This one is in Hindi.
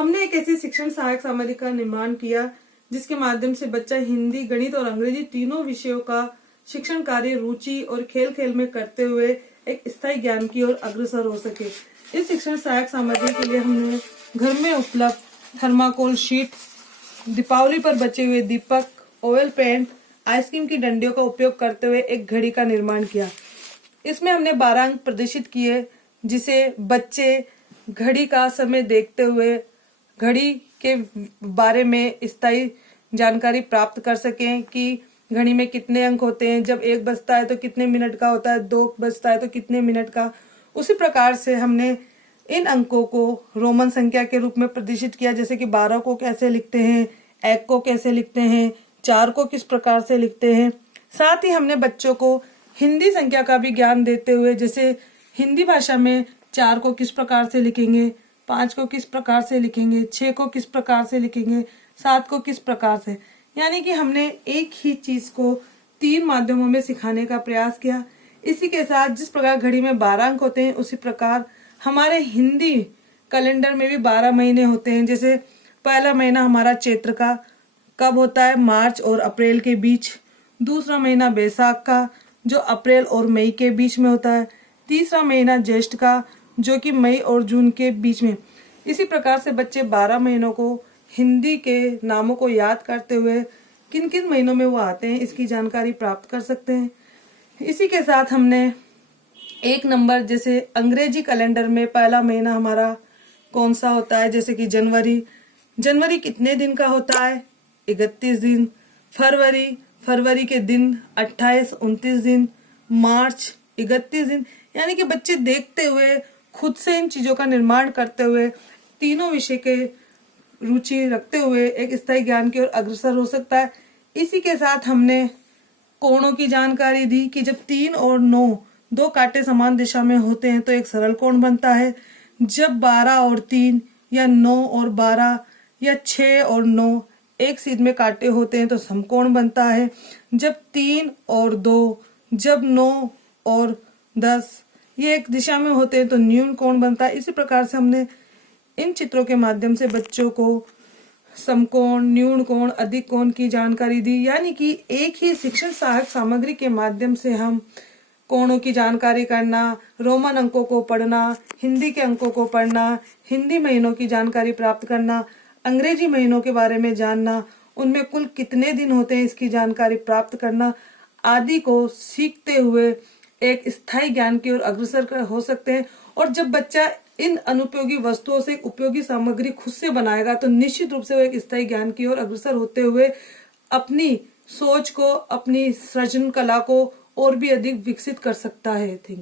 हमने एक ऐसी शिक्षण सहायक सामग्री का निर्माण किया जिसके माध्यम से बच्चा हिंदी, गणित और अंग्रेजी तीनों विषयों का शिक्षण कार्य रुचि और खेल खेल में करते हुए एक स्थायी ज्ञान की ओर अग्रसर हो सके। इस शिक्षण सहायक सामग्री के लिए हमने घर में उपलब्ध थर्माकोल शीट, दीपावली पर बचे हुए दीपक, ऑयल पेंट, आइसक्रीम की डंडियों का उपयोग करते हुए एक घड़ी का निर्माण किया। इसमें हमने 12 अंक प्रदर्शित किए जिसे बच्चे घड़ी का समय देखते हुए घड़ी के बारे में स्थायी जानकारी प्राप्त कर सकें कि घड़ी में कितने अंक होते हैं, जब 1 बजता है तो कितने मिनट का होता है, 2 बजता है तो कितने मिनट का। उसी प्रकार से हमने इन अंकों को रोमन संख्या के रूप में प्रदर्शित किया, जैसे कि 12 को कैसे लिखते हैं, 1 को कैसे लिखते हैं, 4 को किस प्रकार से लिखते हैं। साथ ही हमने बच्चों को हिंदी संख्या का भी ज्ञान देते हुए, जैसे हिंदी भाषा में 4 को किस प्रकार से लिखेंगे, 5 को किस प्रकार से लिखेंगे, 6 को किस प्रकार से लिखेंगे, 7 को किस प्रकार से, यानी कि हमने एक ही चीज को 3 माध्यमों में सिखाने का प्रयास किया। इसी के साथ जिस प्रकार घड़ी में 12 अंक होते हैं, उसी प्रकार हमारे हिंदी कैलेंडर में भी 12 महीने होते हैं। जैसे पहला महीना हमारा चैत्र का कब होता है, मार्च और अप्रैल के बीच। दूसरा महीना बैसाख का जो अप्रैल और मई के बीच में होता है। तीसरा महीना ज्येष्ठ का जो कि मई और जून के बीच में। इसी प्रकार से बच्चे 12 महीनों को हिंदी के नामों को याद करते हुए किन किन महीनों में वो आते हैं इसकी जानकारी प्राप्त कर सकते हैं। इसी के साथ हमने 1 नंबर, जैसे अंग्रेजी कैलेंडर में पहला महीना हमारा कौन सा होता है, जैसे कि जनवरी कितने दिन का होता है, 31 दिन। फरवरी के दिन 28, 29 दिन। मार्च 31 दिन। यानी कि बच्चे देखते हुए खुद से इन चीजों का निर्माण करते हुए तीनों विषय के रुचि रखते हुए एक स्थायी ज्ञान की ओर अग्रसर हो सकता है। इसी के साथ हमने कोणों की जानकारी दी कि जब 3 और 9 2 कांटे समान दिशा में होते हैं तो एक सरल कोण बनता है। जब 12 और 3 या 9 और 12 या 6 और 9 एक सीध में कांटे होते हैं तो समकोण बनता है। जब 3 और 2, जब 9 और 10 ये एक दिशा में होते हैं तो न्यून कोण बनता है। इसी प्रकार से हमने इन चित्रों के माध्यम से बच्चों को समकोण, न्यून कोण, अधिक कोण की जानकारी दी। यानी कि एक ही शिक्षण सहायक सामग्री के माध्यम से हम कोणों की जानकारी करना, रोमन अंकों को पढ़ना, हिंदी के अंकों को पढ़ना, हिंदी महीनों की जानकारी प्राप्त करना, अंग्रेजी महीनों के बारे में जानना, उनमें कुल कितने दिन होते हैं इसकी जानकारी प्राप्त करना आदि को सीखते हुए एक स्थायी ज्ञान की ओर अग्रसर हो सकते हैं। और जब बच्चा इन अनुपयोगी वस्तुओं से उपयोगी सामग्री खुद से बनाएगा तो निश्चित रूप से वो एक स्थायी ज्ञान की ओर अग्रसर होते हुए अपनी सोच को, अपनी सृजन कला को और भी अधिक विकसित कर सकता है।